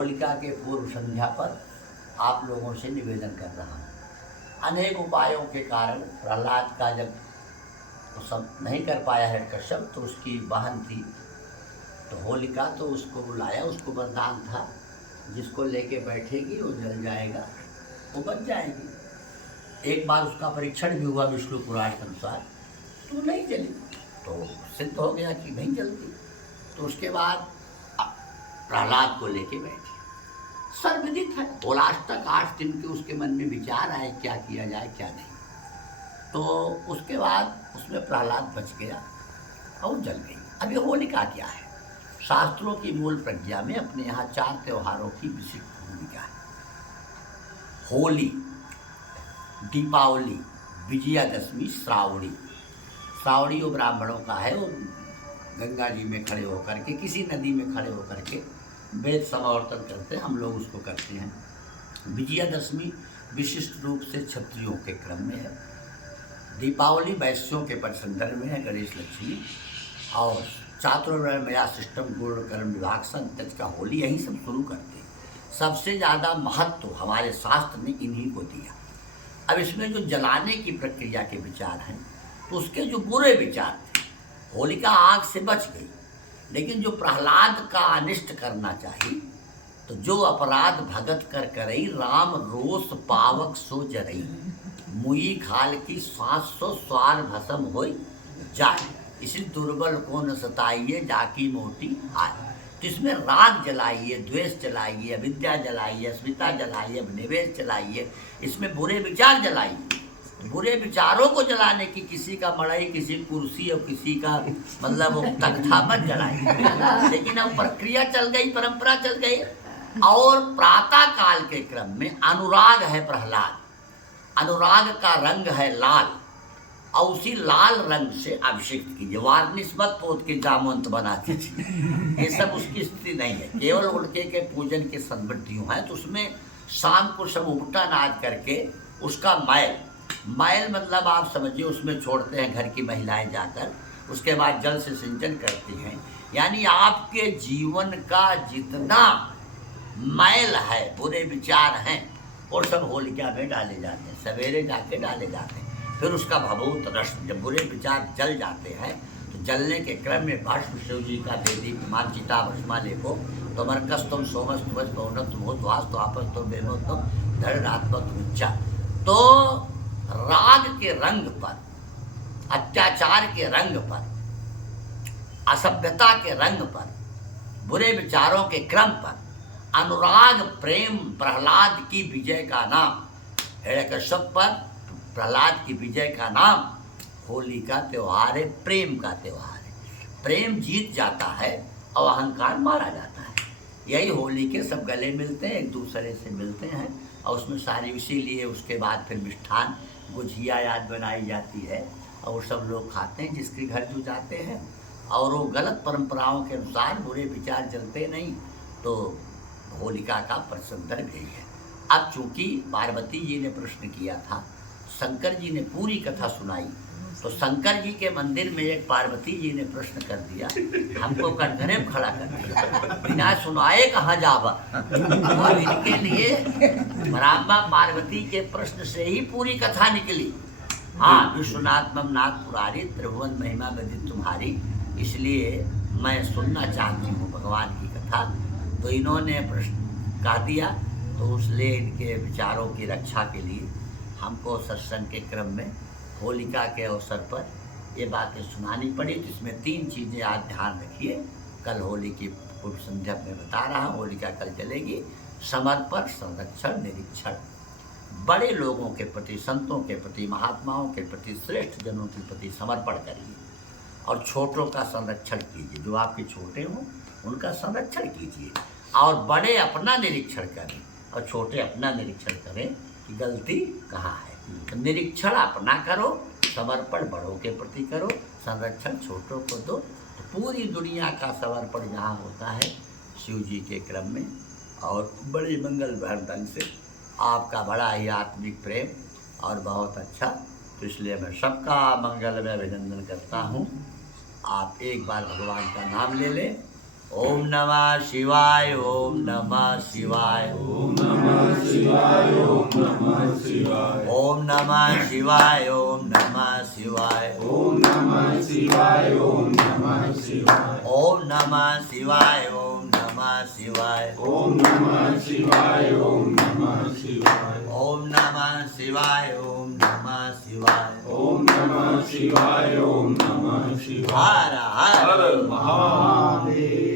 होलिका के पूर्व संध्या पर आप लोगों से निवेदन कर रहा हूँ। अनेक उपायों के कारण प्रहलाद का जब वो सब नहीं कर पाया है कश्यप, तो उसकी बहन थी तो होलिका, तो उसको बुलाया। उसको वरदान था जिसको लेके बैठेगी वो जल जाएगा, वो बच जाएगी। एक बार उसका परीक्षण भी हुआ विष्णु पुराण के अनुसार, तो नहीं जली, तो सिद्ध हो गया कि नहीं जलती। तो उसके बाद प्रहलाद को लेके बैठी। सर्वविदित है, वो लास्ट तक 8 दिन के उसके मन में विचार आए क्या किया जाए क्या नहीं। तो उसके बाद उसमें प्रहलाद बच गया और जल गई। अब ये होलिका क्या है? शास्त्रों की मूल प्रज्ञा में अपने यहाँ 4 त्योहारों की विशिष्ट भूमिका है। होली, दीपावली, विजयादशमी, श्रावणी। श्रावणी वो ब्राह्मणों का है, वो गंगा जी में खड़े होकर के, किसी नदी में खड़े होकर के वेद समावर्तन करते हैं, हम लोग उसको करते हैं। विजयादशमी विशिष्ट रूप से क्षत्रियों के क्रम में है। दीपावली वैश्यों के संदर्भ में है, गणेश लक्ष्मी। और चातुर्वर्ण्य सिस्टम गुण कर्म विभाग संतज का होली, यही सब शुरू करते हैं। सबसे ज़्यादा महत्व हमारे शास्त्र ने इन्हीं को दिया। अब इसमें जो जलाने की प्रक्रिया के विचार हैं, तो उसके जो बुरे विचार थे, होलिका आग से बच गई, लेकिन जो प्रहलाद का अनिष्ट करना चाहिए, तो जो अपराध भगत कर करई, राम रोष पावक सो जरई, मुई खाल की सांस सो स्वार भसम होई जाए, इसी दुर्बल को न सताइए जाकी मोटी आय। तो इसमें राग जलाइए, द्वेष जलाइए, अविद्या जलाइए, अस्मिता जलाइए, निवेश जलाइए, इसमें बुरे विचार जलाइए। बुरे विचारों को जलाने की, किसी का मड़ई, किसी कुर्सी और किसी का मतलब वो तख्ता मत जलाइए। लेकिन अब प्रक्रिया चल गई, परंपरा चल गई। और प्रातः काल के क्रम में अनुराग है प्रहलाद, अनुराग का रंग है लाल, और उसी लाल रंग से अभिषेक कीजिए। वार्निश मत पोत के जामवंत बना दीजिए, ये सब उसकी स्थिति नहीं है। केवल उड़के के पूजन के संवृत्तियों हैं, तो उसमें शाम को सब उबटा नाद करके उसका मैल मतलब आप समझिए उसमें छोड़ते हैं घर की महिलाएं जाकर। उसके बाद जल से सिंचन करती हैं। यानी आपके जीवन का जितना मैल है, बुरे विचार हैं, वो सब होलिका में डाले जाते हैं, सवेरे जाके डाले जाते हैं। फिर उसका भभूत रस, जब बुरे विचार जल जाते हैं, तो जलने के क्रम में भस्म शिव जी का दे दी मानचिता भस्मा लेको, तो मरकस तुम सोमस तुमस पौनत तुम होत्वास तो आपस तो बेमो तुम धरणात्मक उच्चा। तो राग के रंग पर, अत्याचार के रंग पर, असभ्यता के रंग पर, बुरे विचारों के क्रम पर अनुराग प्रेम प्रहलाद की विजय का नाम, हिरण्यकश्यप पर प्रहलाद की विजय का नाम होली का त्यौहार है, प्रेम का त्यौहार है। प्रेम जीत जाता है और अहंकार मारा जाता है। यही होली के सब गले मिलते हैं, एक दूसरे से मिलते हैं, और उसमें सारी, इसीलिए उसके बाद फिर मिष्ठान गुझिया याद बनाई जाती है, और वो सब लोग खाते हैं जिसके घर जो जाते हैं। और वो गलत परंपराओं के अनुसार बुरे विचार जलते नहीं, तो होलिका का संदर्भ यही है। अब चूंकि पार्वती जी ने प्रश्न किया था, शंकर जी ने पूरी कथा सुनाई, तो शंकर जी के मंदिर में एक पार्वती जी ने प्रश्न कर दिया, हमको कटघरे में खड़ा कर दिया, बिना सुनाए कहाँ जावा। और इनके लिए ब्रह्मा पार्वती के प्रश्न से ही पूरी कथा निकली। हाँ, विश्वनाथ मम नाथ पुरारी, त्रिभुवन महिमा बदी तुम्हारी, इसलिए मैं सुनना चाहती हूँ भगवान की कथा। तो इन्होंने प्रश्न कह दिया, तो इसलिए इनके विचारों की रक्षा के लिए हमको सत्संग के क्रम में होलिका के अवसर पर ये बातें सुनानी पड़ी। जिसमें 3 चीज़ें आज ध्यान रखिए। कल होली की पूर्व संध्या में बता रहा हूँ, होलिका कल चलेगी। समर्पण, संरक्षण, निरीक्षण, बड़े लोगों के प्रति, संतों के प्रति, महात्माओं के प्रति, श्रेष्ठ जनों के प्रति समर्पण करिए, और छोटों का संरक्षण कीजिए। जो आपके छोटे हों उनका संरक्षण कीजिए, और बड़े अपना निरीक्षण करें और छोटे अपना निरीक्षण करें कि गलती कहाँ है। तो निरीक्षण अपना करो, समर्पण बड़ों के प्रति करो, संरक्षण छोटों को दो। तो पूरी दुनिया का समर्पण यहाँ होता है शिव जी के क्रम में, और बड़े मंगल भर ढंग से आपका बड़ा ही आत्मिक प्रेम और बहुत अच्छा। तो इसलिए मैं सबका मंगल में अभिनंदन करता हूँ। आप एक बार भगवान का नाम ले लें, ओम नमः शिवाय, ओम नमः शिवाय, ओम नमः शिवाय, ओम नमः शिवाय, ओम नमः शिवाय, ओम नमः शिवाय, ओम नमः शिवाय, ओम नमः शिवाय, ओम नमः शिवाय, ओम नमः शिवाय, ओम नमः शिवाय, ओम नमः शिवाय, ओम नमः शिवाय, ओम नमः शिवाय, ओम नमः शिवाय, ओम नमः शिवाय। हर हर हर महादेव।